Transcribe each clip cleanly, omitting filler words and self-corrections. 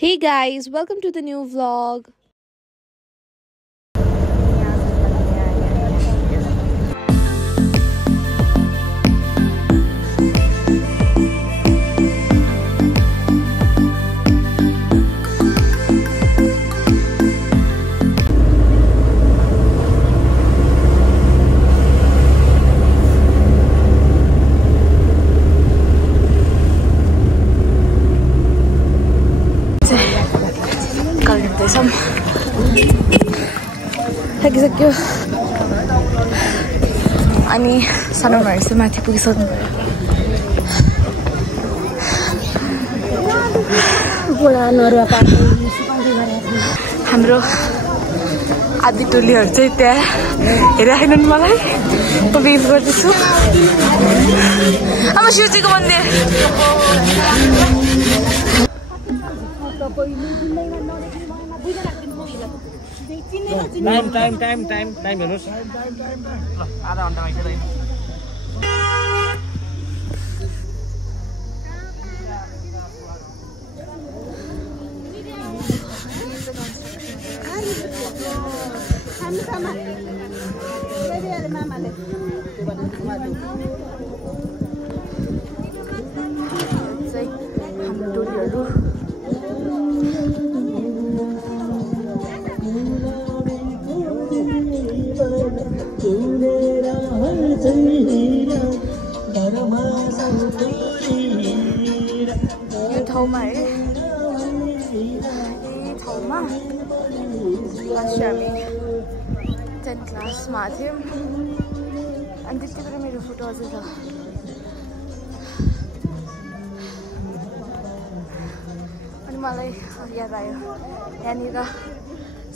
Hey guys, welcome to the new vlog. थाकिसक्यो अनि सनमहरु चाहिँ माथि पुगिसक्नु हाम्रो आदि टोलीहरु चाहिँ त्यहाँ हेरिराखेन मलाई म वेभ गर्दैछु अब शिवजीको मन्दिर टाइम हेर्नुस् आधा घण्टा माइसले हाम्रो टोलीहरु यो ठाउँमा है लास्ट हामी 10th क्लासमा थियौँ अनि त्यति बेला मेरो फोटो अझै छ अनि मलाई याद आयो यहाँनिर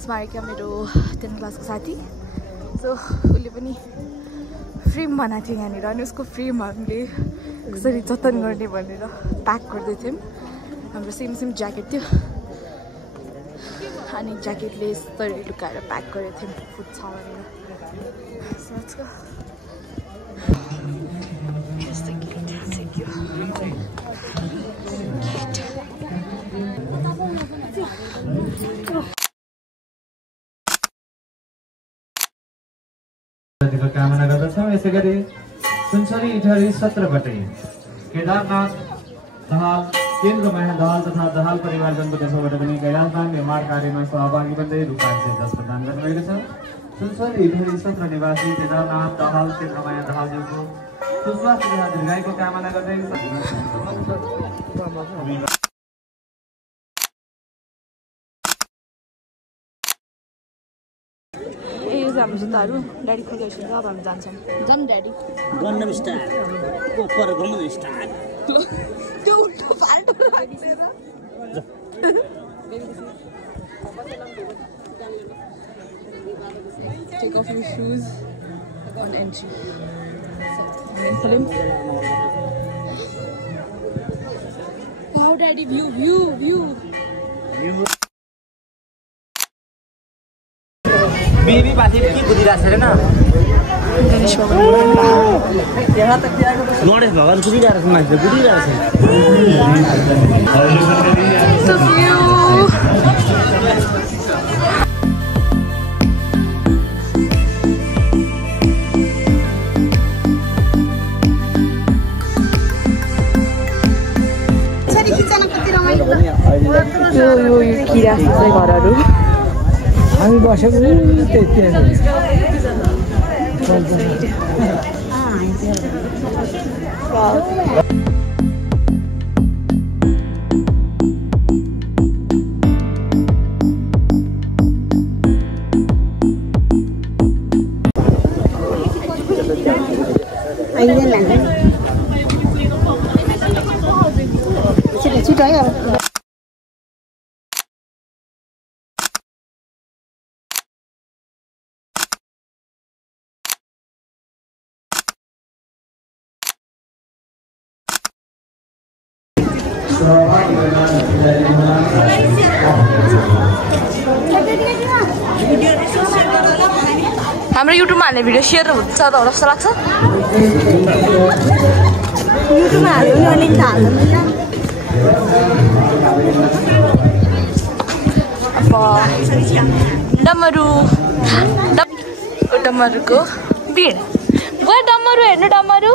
स्मारिका मेरो 10th क्लासको साथी सो उसले पनि फ्रेम बनाएको थियो यहाँनिर अनि उसको फ्रेम हामीले कसरी जतन गर्ने भनेर प्याक गर्दै थियौँ हाम्रो सेम ज्याकेट थियो अनि ज्याकेटले यसरी लुकाएर प्याक गरेको थियौँ फुट्छ भनेर सोचको कामना गर्दछौँ यसै गरी सुनसरी इटहरी 17 गते केदारनाथ दहाल केन्द्रमा दहाल तथा दहाल परिवारजनको तर्फबाट पनि कैलाशधाम निर्माण कार्यमा सहभागी बन्दै रूपान्तरण 10 प्रदान गर्नुभएको छ सुनसरी इटहरी 17 निवासी केदारनाथ दहाल केन्द्रमा दहालज्यूको सुस्वास्थ्य तथा दीर्घायुको कामना गर्दै हाम्रो जुत्ताहरू ड्याडी खोलिरहेको छ अब हामी जान्छौँ जाऊँ ड्याडी गन्डम स्टार कोपर गमन स्टार त्यो उल्टो फाल्टो Take off your shoes on entry. Wow, Daddy, view. Baby बाथी के बुझिरहेको छैन गणेश भगवान यहाँ तक गणेश भगवान बुझिरहेको छ मान्छे बुझिरहेको छ यो किरा घरहरू हामी बसेको त्यति छिटो है हाम्रो युट्युबमा हाल्ने भिडियो सेयर हुन्छ त होला जस्तो लाग्छ युट्युबमा हाल्नु नि अलि त हाल्नु डमरू डमरुको भिड गयो डमरू हेर्नु डमरू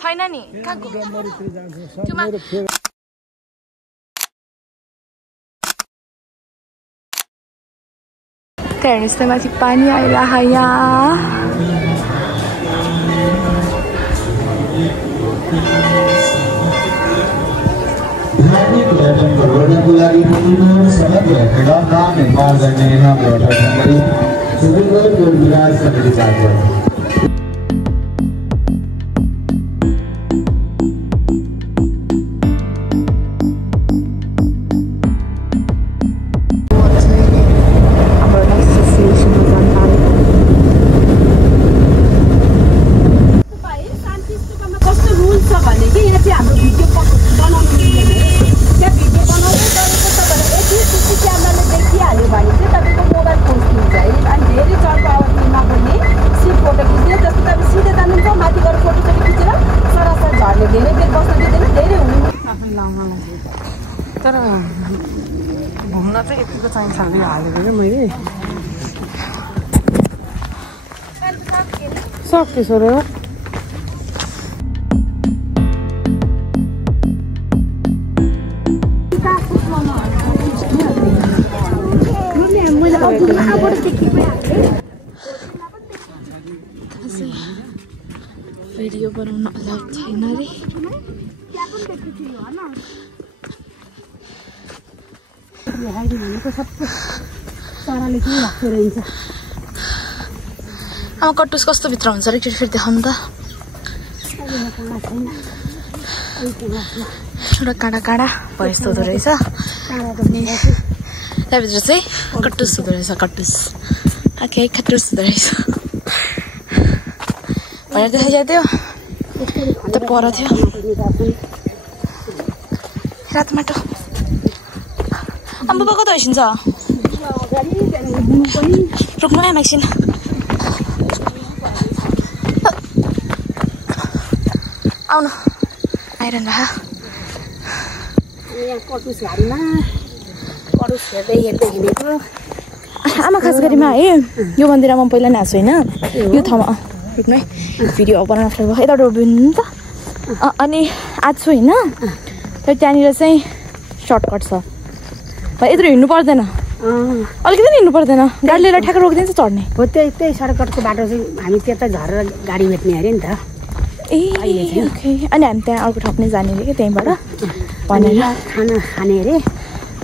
छैन नि कहाँ गयो हेर्नुहोस् त माथि पानी आइरह यहाँ धार्मिक पर्यटनको रोजगारको लागि समग्र खेडामा निर्माण गर्ने हाम्रो प्रधानमन्त्री सुदूरगढको विकास समिति चालक तर घुम्न चाहिँ यतिको चाहिन्छ हालेको क्या मैले सक्यो सोर भिडियो बनाउन अलाउड छैन रे कट्टुस कस्तो भित्र हुन्छ र फेरि देखाउनु त एउटा काँडा काँडा भयो यस्तो हुँदो रहेछ त्यहाँभित्र चाहिँ कट्टुस हुँदो रहेछ कट्टुस आखे खट्टुस हुँदो रहेछ भनेर देखाइदिएको थियो त पर थियो रात माटो बुबा कता हैसिन्छ रुक्नु है एकछिन आउनु आइरहनु रह आमा खास गरीमा है यो मन्दिरमा पहिला नाच्छु होइन यो ठाउँमा रुक्नु है भिडियो बनाउन फ्लेभर यताबाट उभिनु नि त अनि आज छु होइन त्यहाँनिर चाहिँ सर्टकट छ यत्रो हिँड्नु पर्दैन अलिकति हिँड्नु पर्दैन गाडी लिएर ठ्याक्क रोकिदिन्छ चढ्ने हो त्यही सडकको बाटो चाहिँ हामी त्यता झरेर गाडी भेट्ने अरे नि त ए ओके अनि हामी त्यहाँ अर्को ठाउँ पनि जाने अरे कि त्यहीँबाट भनेर खाना खाने अरे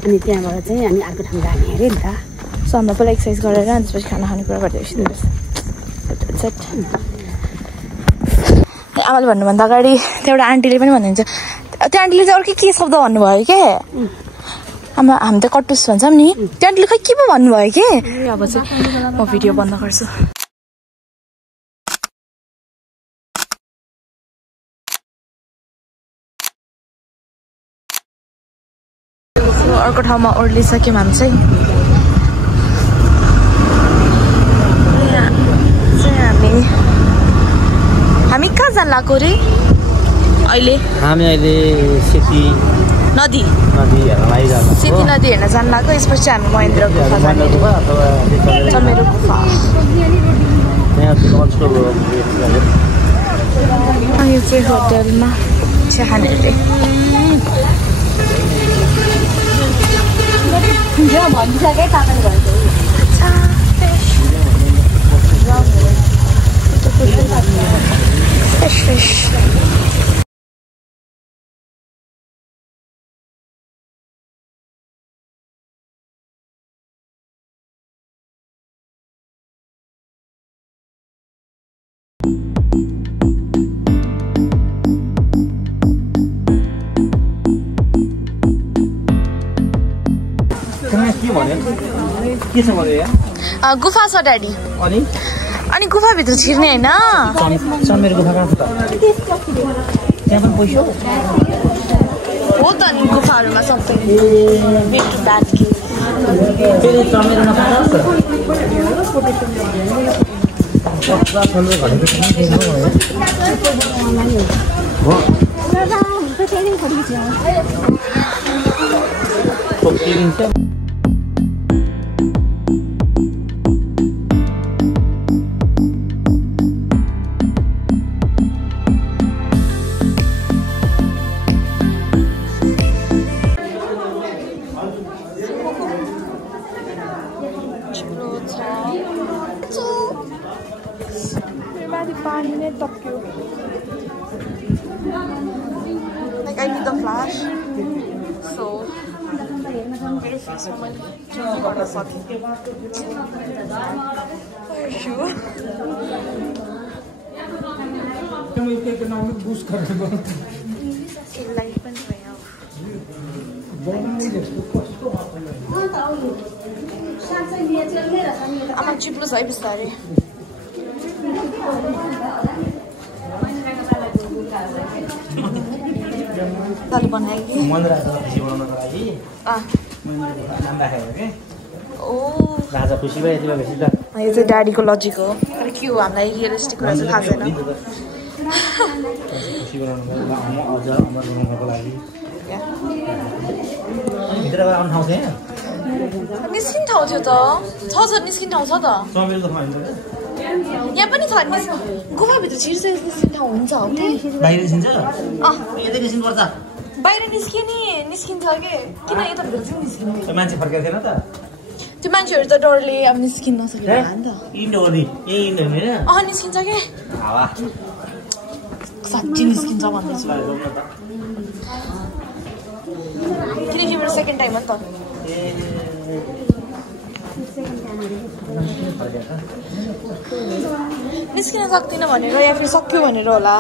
अनि त्यहाँबाट चाहिँ हामी अर्को ठाउँ जाने अरे नि त सो हाम्रो पहिला एक्सर्साइज गरेर अनि त्यसपछि खाना खाने कुरा गर्दै एकछिन आमाले भन्नुभन्दा अगाडि त्यो एउटा आन्टीले पनि भन्नुहुन्छ त्यो आन्टीले चाहिँ अर्कै के शब्द भन्नुभयो क्या आमा हामी त कट्टुस भन्छौँ नि त्यो आन्टीले खै के पो भन्नुभयो कि अब चाहिँ म भिडियो बन्द गर्छु अर्को ठाउँमा ओर्लिसक्यौँ हामी चाहिँ हामी कहाँ जान लाग्यो रे अहिले हामी अहिले सेती नदी हेर्न सेती नदी हेर्न जान लाग्यो यसपछि हामी महेन्द्र गुफा जाने चमेरो गुफा यो चाहिँ होटलमा चिया खाने अरे fish. गुफा छ ड्याडी अनि गुफा भित्र छिर्ने हैन चमेर गुफा कहाँ छ त त्यहाँ पनि पैसा हो त नि गुफाहरुमा सबै मिठो दात के फेरि चमेरमा कहाँ छ पक्का फलो भनेको हो पानी नै तप्क्यो like I need the flash so मेरो फेसमा मैले चेन्ज गर्न सकेँ लाइट पनि भयो आमा चिप्लोस् है बिस्तारै दाली बनाएँ कि राजा खुसी भयो यति बेसी त यो चाहिँ ड्याडीको लजिक हो तर के हो हामीलाई रियलिस्टिक कुरा चाहिँ थाहा छैन खुसी बनाउनुको अझ अमर बनाउनको लागि भित्रबाट आउनु ठाउँ छैन निस्किने ठाउँ थियो त छ निस्किने ठाउँ छ त यहाँ पनि छ गुफाभित्र छिर्छ निस्किने ठाउँ हुन्छ बाहिर निस्किन्छ यतै निस्किनुपर्छ बाहिर निस्किन्छ कि किन यताभित्र चाहिँ निस्किने मान्छे फर्केको थिएन त त्यो मान्छेहरू त डरले अब निस्किन नसकेर निस्किन्छ कि साँच्ची निस्किन्छ भन्दैछु किनकि मेरो सेकेन्ड टाइम हो नि त निस्किन सक्दिनँ भनेर या फेरि सक्यो भनेर होला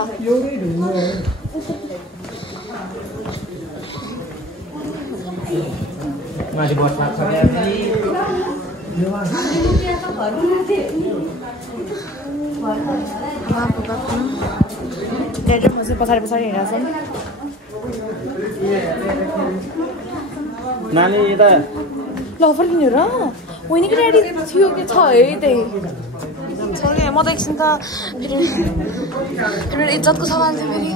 ड्याडी म चाहिँ पछाडि हिँडेको छन् नानी यता ल फर्किने र होइन कि ड्याडी थियो कि छ है त्यही छ कि म त एकछिन त फेरि मेरो इज्जतको सवाल थियो फेरि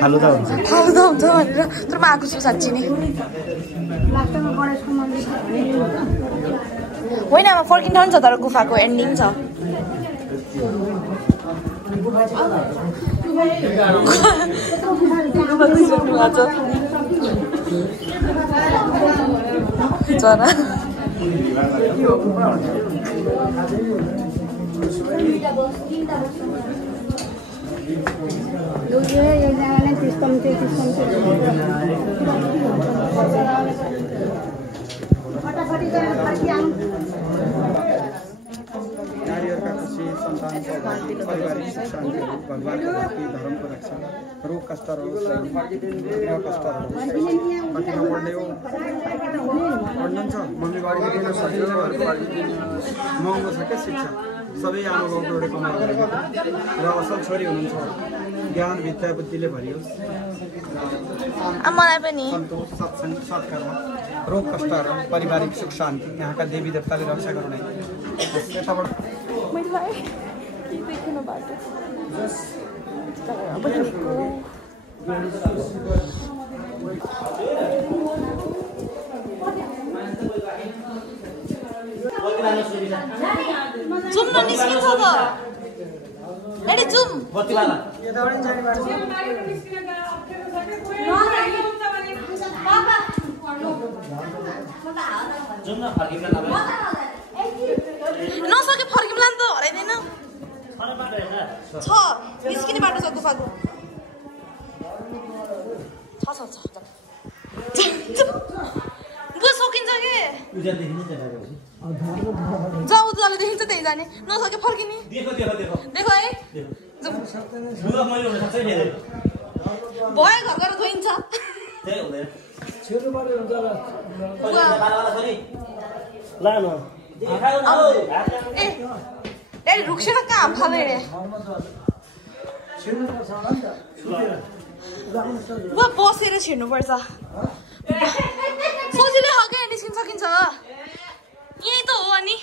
फालुदा हुन्छ भनेर तर म आएको छु साँच्ची नै होइन अब फर्किन्छ नि छ तर गुफाको एन्डिङ छ चरा नारीहरूका खुसी सन्तानको पारिवारिक सुख शान्ति भगवानको भक्ति धर्मको रक्षा रोग कष्टहरू कठिन पढ्ने हो पढ्नुहुन्छ मम्मी बारीमा दिन सजिलो महँगो छ क्या शिक्षा सबै आमा बाउबाट कमाइ गरेको र असल छोरी हुनुहुन्छ ज्ञान विद्या बुद्धिले भरियोस् मलाई पनि सन्तोष सत्सङ्ग सत्कर्म रोग कष्टहरू पारिवारिक सुख शान्ति यहाँका देवी देवताले रक्षा गराउने यताबाट जुम न निस्किन्छ त ड्याडी जुम नसके फर्किँला नि त हराइँदैन छ निस्किने बाटो छ गुफाको सकिन्छ कि जाऊ उजाले देखिन्छ त्यही जाने नसके फर्किने देखो है भयो घर गएर धोइन्छ ए रुख्छेन काम फाले बसेर छिर्नुपर्छ सजिलै हो क्या निस्किन सकिन्छ यही त हो अनि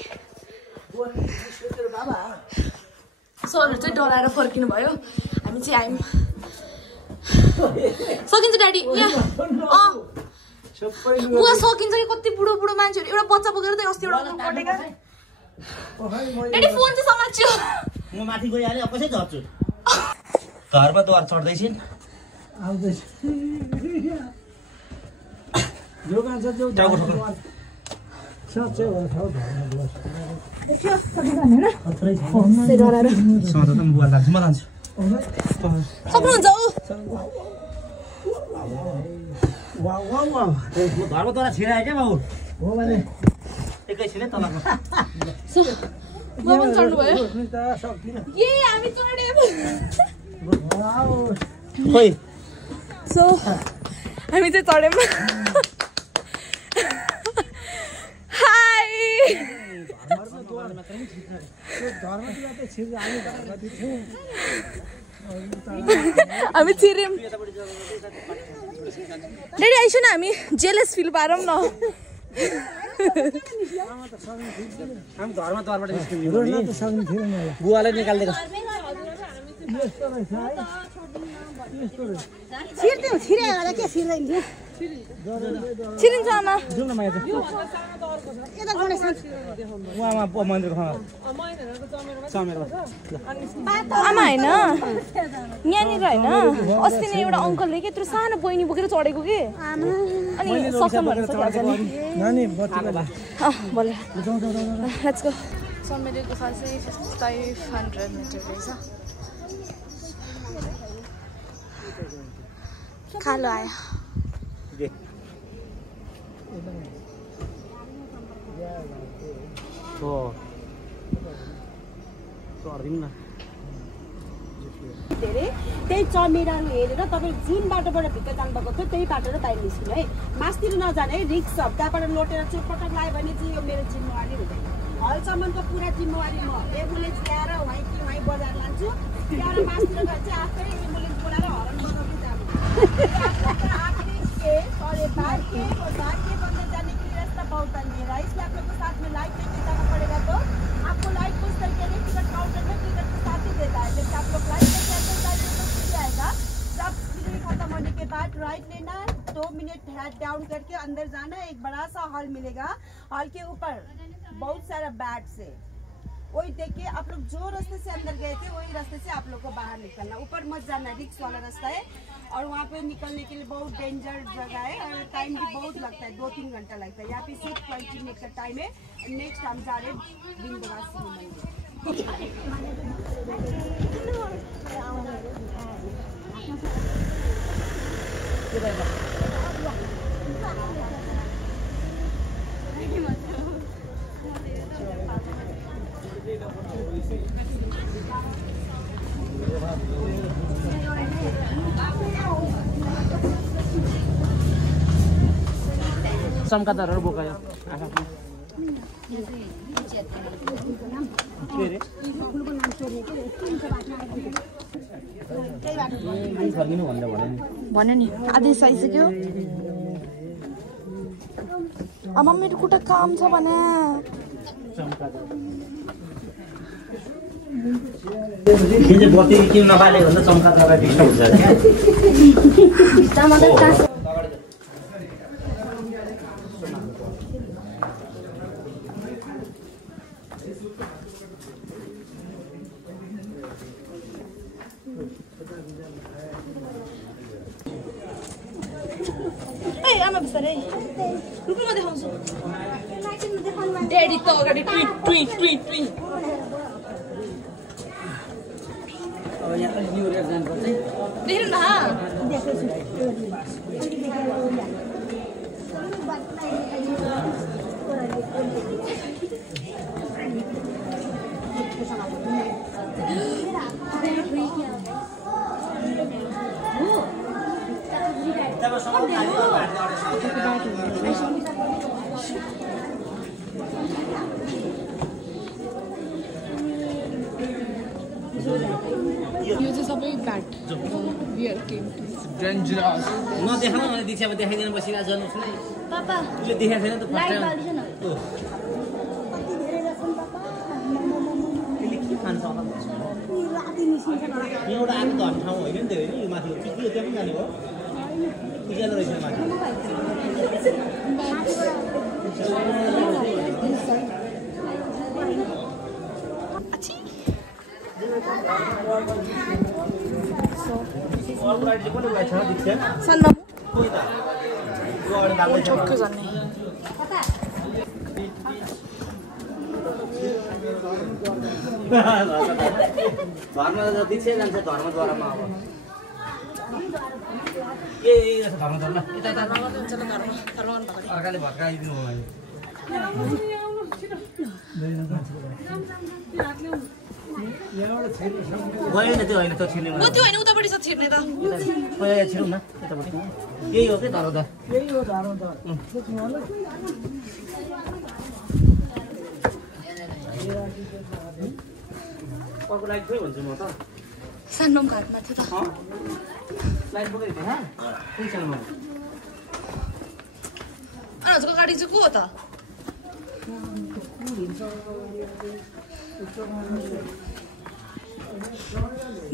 सरहरू चाहिँ डराएर फर्किनु भयो हामी चाहिँ आयौँ सकिन्छ ड्याडी बुवा सकिन्छ कि कति बुढो बुढो मान्छेहरू एउटा बच्चा बोकेर त अस्ति एउटा पटेका ड्याडी फोन चाहिँ समात्छु म माथि गइहालेँ अब कसै झर्छु घरमा द्वार चढ्दैछन् आउँदैछ जो कान्छ जो साँच्चै हो थाहा बुवा लाग्छ म जान्छु सक्नुहुन्छ घरमा तल छिरायो क्या बाबु हो भने एकैछिनै तलको म पनि चढ्नु भयो सक्दिनँ ए हामी चढ्यौँ खोइ सो हामी चाहिँ चढ्यौँ हाई हामी छिर्यौँ ड्याडी आइसु न हामी जेलस फिल पारौँ न हामी घरमा द्वारबाट निस्किनु बुवाले निकालिदिएको छिरिन्छ आमा आमा होइन यहाँनिर होइन अस्ति नै एउटा अङ्कलले के यत्रो सानो बहिनी बोकेर चढेको कि अनि सक्छौँ भन्नु सकिहाल्छ नि बोले लेट्स गो समेटेको गुफा चाहिँ 500 मिटर रहेछ कालो आयो धेरै त्यही चमेराहरू हेरेर तपाईँ जुन बाटोबाट भित्र जानुभएको थियो त्यही बाटो बाहिर निस्किनु है मासतिर नजाने है रिक्स छ त्यहाँबाट लोटेर चोटपटक लाग्यो भने चाहिँ यो मेरो जिम्मेवारी हुँदैन हलसम्मको पुरा जिम्मेवारी म एम्बुलेन्स ल्याएर वहीँ कि वहीँ बजार लान्छु त्यहाँबाट मासतिर गएर चाहिँ आफै एम्बुलेन्स बोलाएर हरन बजाउँदै जानु बंदर जाने के लिए रास्ता बहुत अंधेरा है इसलिए आप लोग को साथ में लाइट लेके जाना पड़ेगा तो आपको लाइट को इस तरीके से टिकट काउंटर में टिकट के साथ ही देता है जैसे आप लोग लाइट लेके अंदर जाएंगे तो फ्री आएगा जब फ्री खत्म होने के बाद राइट लेना 2 मिनट हेड डाउन करके अंदर जाना एक बड़ा सा हॉल मिलेगा हॉल के ऊपर बहुत सारा बैग्स है वही देखिए आप लोग जो रास्ते से अंदर गए थे वही रास्ते से आप लोग को बाहर निकलना ऊपर मत जाना रिक्स वाला रास्ता है और वहाँ पे निकलने के लिए बहुत डेंजर जगह है और टाइम भी बहुत लगता है 2-3 घंटा लगता है यहाँ पे सिर्फ 20 मिनट का टाइम है नेक्स्ट हम जा रहे बिंदवासी चम्कादरहरू बोकायो भन्यो नि आदेश आइसक्यो आमा मेरो खुट्टा काम छ भने बत्ती किन नबाले भन्दा चम्कादर डिस्टर्ब हुन्छ आमा बिस्तारै रुकु म देखाउँछु ड्याडी त अगाडि ट्विट ट्विट ट्विट ट्विट देख्नु न यो चाहिँ सबै ब्याट बियर केम डेन्जरस नदेखाउन भने दीक्षामा देखाइदिन बसिरहेको जानुहोस् नि पापा उसले देखाएको छैन त फर्स्ट टाइम के खान्छ होला एउटा आएको त ठाउँ होइन नि त्यो होइन यो माथि पिक्यो त्यहाँ पनि जाने हो उज्यालो रहेछ माथि धर्म दीक्षा जान्छ धर्मद्वारामा अब ए धर्म अर्काले भत्काइदिनु हो गयो नि त्यो होइन त्यो छिर्ने त्यो होइन उतापट्टि छ छिर्ने त छिरौँ न यतापट्टि यही हो कि धर्मद्वार अर्को लाइट खोइ भन्छु म त सानो घाटमा थियो त लाइट बोकेको थिएँ कुन सालमा हजुरको गाडी चाहिँ को हो त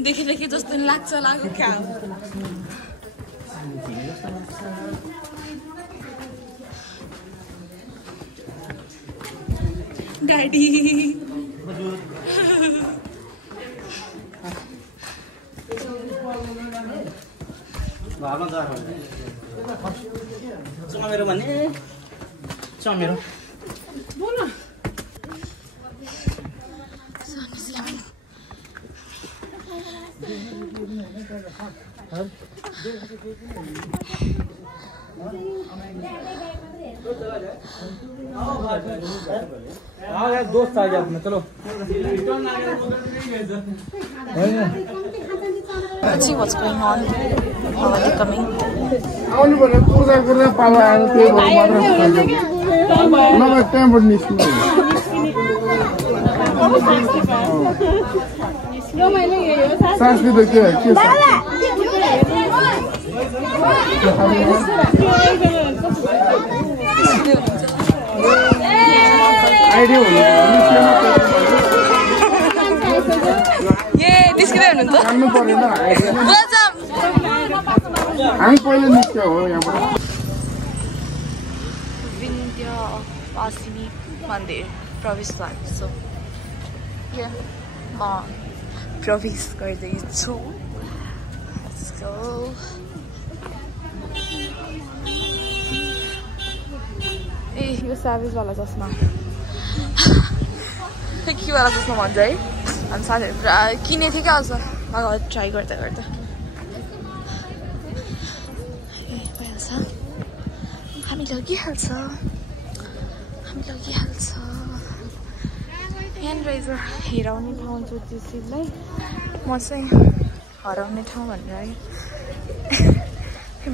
देखि जस्तो लाग्छ लाग्यो क्या गाडी चमेरो भन्ने चमेरो दोस्त आ गया अपना चलो Let's see what's going on. How are they coming? आउनु भने कुर्दा पाला आएर त्यही भएर नभए त्यहाँबाट निस्किनु सासले त के आइडिया हुनु निस्किँदै हुनुहुन्छ जान्नु परेन हामी पहिले निस्क्यो हो यहाँबाट विन्ध्यवासिनी मन्दिर प्रवेशद्वार सो म प्रवेश गर्दैछु ए यो साविजवाला चस्मा के वाला चस्मा भन्छ है अनि साथीहरू पुरा किनेको थियो क्या आज लगाएर ट्राई गर्दा गर्दा भइहाल्छ हामी लगिहाल्छ ह्यान्ड राइजर हेराउने ठाउँ ज्योतिषीलाई म चाहिँ हराउने ठाउँ भनेर है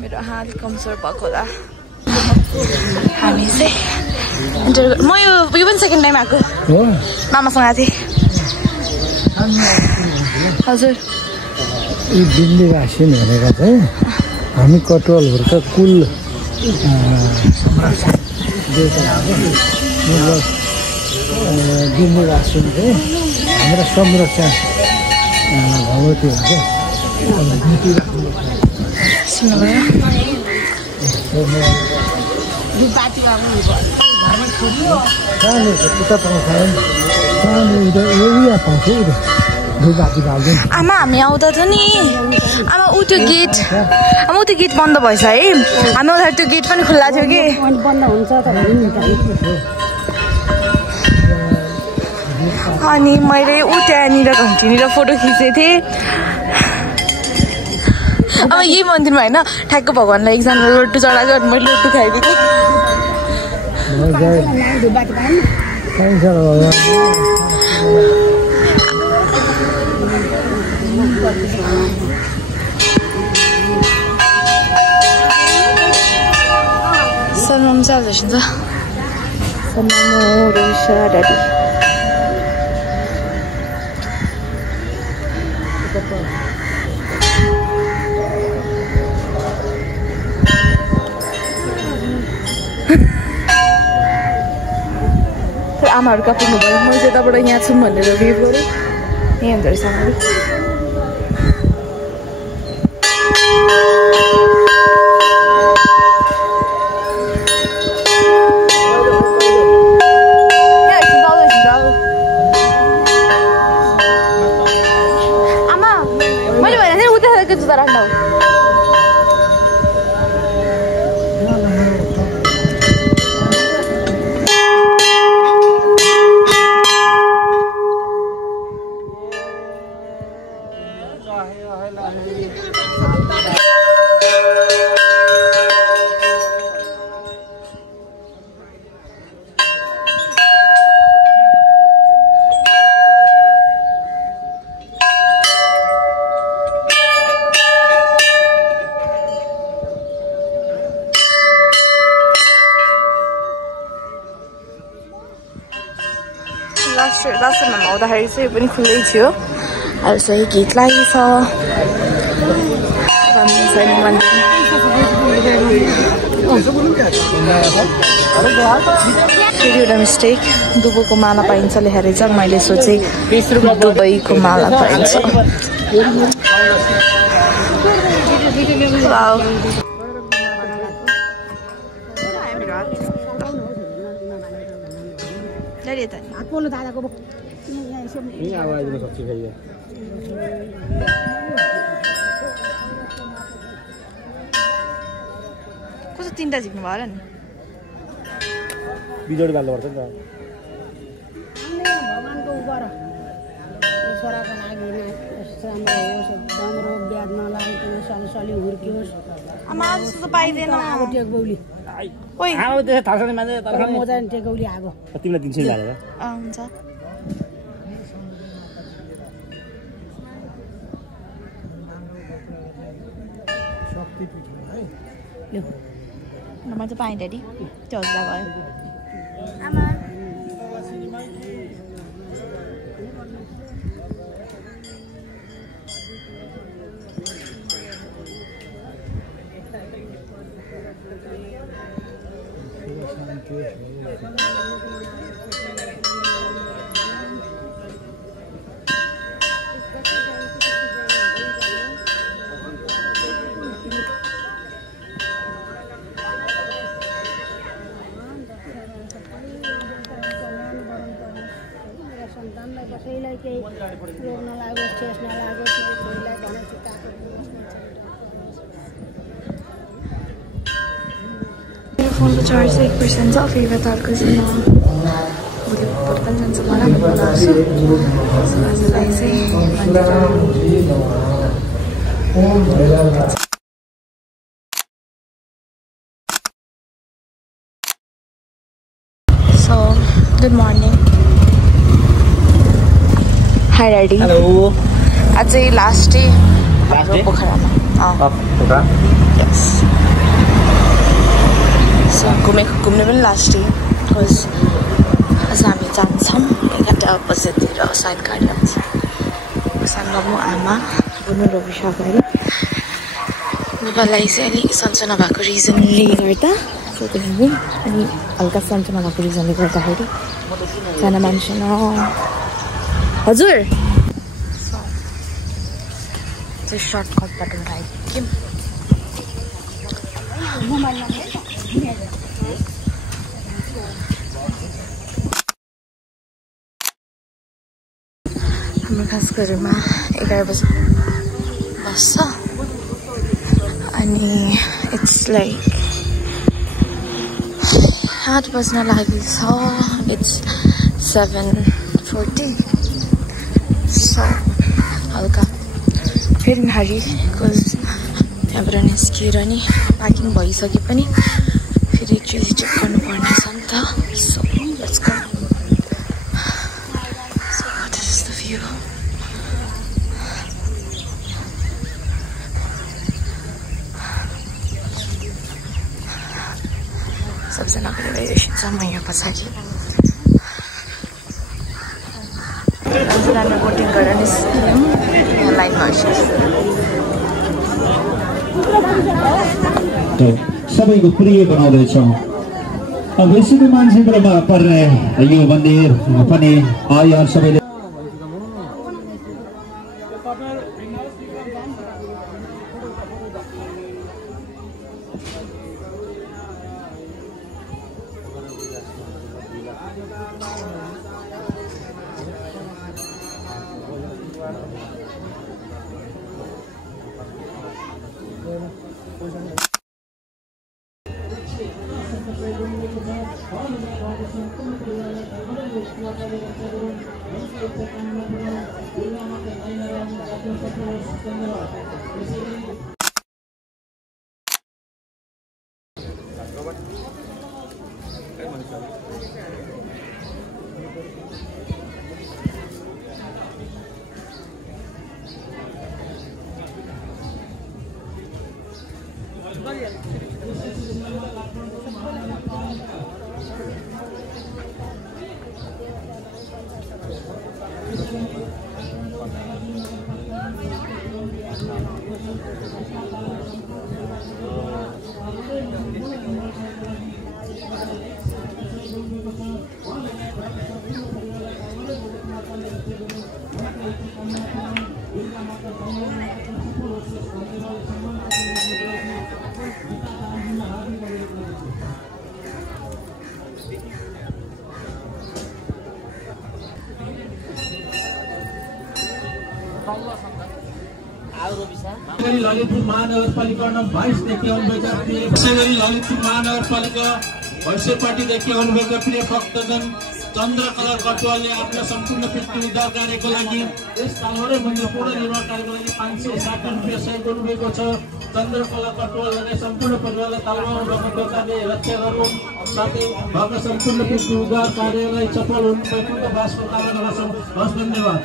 मेरो हात कमजोर भएको होला हामी चाहिँ म यो पनि सेकेन्ड टाइम आएको मामासँग आएको थिएँ हजुर यी विन्ध्यवासिन भनेका चाहिँ हामी कटुवालहरूका कुल विन्ध्यवासिन चाहिँ हाम्रा संरक्षण भगवती हुन्छ सुन्नुभयो आमा हामी आउँदा थियो नि आमा ऊ त्यो गेट बन्द भएछ है हामी आउँदाखेरि त्यो गेट पनि खुल्ला थियो कि अनि मैले ऊ त्यहाँनिर घन्टीनिर फोटो खिचेको थिएँ अब यही मन्दिरमा होइन ठ्याक्क भगवान्लाई एकजना लड्डु चढाएको अनि मैले लड्डु खाइदिएको Sanmam güzel şimdi. Sanmam Rüşa Daddy. आमाहरु कफी हुँदैन मैले चाहिँ यताबाट यहाँ छु भनेर वेभ गरेँ यही हुँदो रहेछ आमाहरु लास्ट टाइममा आउँदाखेरि चाहिँ यो पनि खुल्लै थियो अहिले चाहिँ गीत लागेको छ फेरि एउटा मिस्टेक दुबोको माला पाइन्छ लेखेर चाहिँ मैले सोचेँ दुबईको माला पाइन्छ कस्तो तिनवटा झिक्नु भयो होला नि बिजोडी बाल्नु पर्छ नि भगवानको उपर छोराको लागि राम्रो होस् राम्रो ब्याज नलागोस् साली हुर्कियोस् आमा जस्तो त पाइँदैन आगो टेकौली ओइ आगो त्यसै थाहा छैन मान्छे तर मजा टेकौली आगो तिमीलाई दिन्छ नि हालेर हुन्छ म चाहिँ पाएँ ड्याडी त्यो हजुर भयो आमा कसैलाई केही रोग नलागोस् ठेस नलागोस् छोरीलाई भने चिताको फोनको चार्ज चाहिँ 1% छ फेरि बतालको चाहिँ भोलि पनि जान्छ मलाई बोलाउँछु आजलाई चाहिँ So, good morning. Hi, Daddy. Hello आज चाहिँ लास्ट डे पोखरामा पोखरा यस सो घुम्ने पनि लास्ट डे बिकज आज हामी जान्छौँ 11 बजेतिर सायद गाडी आउँछ सँग म आमा बुनु र विशाखाले बुबालाई चाहिँ अलिक सन्चो नभएको रिजनले गर्दा सोध्नु अनि हल्का सन्चो नभएको रिजनले गर्दाखेरि जान मान्छे न हजुर चाहिँ सर्टकटबाट आइपुग्यौँ हाम्रो खास गरेमा 11 बजी बस्छ अनि इट्स लाइक 8 बज्न लागेको छ इट्स 7:40 सो हल्का फेरि नहारी बिकज त्यहाँबाट निस्किएर नि प्याकिङ भइसके पनि फेरि एकचोटि चेक गर्नुपर्ने छ नि त so let's go so this is the view सबजनाको रिलाइजेसन छ म यहाँ पछाडि हामी बोटिङ गरेर निस्क्यौँ यहाँ लाइनमा सबैको प्रिय बनाउँदैछौँ अब यसरी मानचित्रमा पर्ने यो मन्दिर पनि यहाँ सबैले ललितपुर महानगरपालिका 22देखि आउनुभएका प्रिय ललितपुर महानगरपालिका भविष्य पार्टीदेखि आउनुभएका प्रिय भक्तजन चन्द्रकला कटुवालले आफ्नो सम्पूर्ण पृथ्वी उद्धार कार्यको लागि यस सालभरै मन्दिर पूर्ण निर्माण कार्यको लागि 560 रुपियाँ सहयोग गर्नुभएको छ। चन्द्रकला कटुवालले सम्पूर्ण परिवारलाई तालमा रक्षाले रक्षा गरौँ साथै भएको सम्पूर्ण पृथ्वी उद्धार कार्यलाई सफल हुनु भएको बासको कामना गर्छौँ। हस्, धन्यवाद।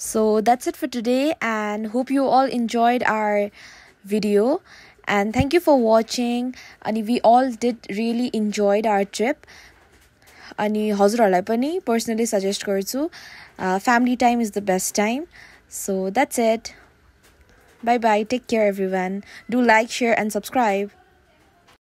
So that's it for today, and hope you all enjoyed our video, and thank you for watching. And we all did really enjoyed our trip. अनि हजुरहरुलाई पनि personally suggest गर्छु, family time is the best time. So that's it. Bye bye. Take care everyone. Do like, share and subscribe.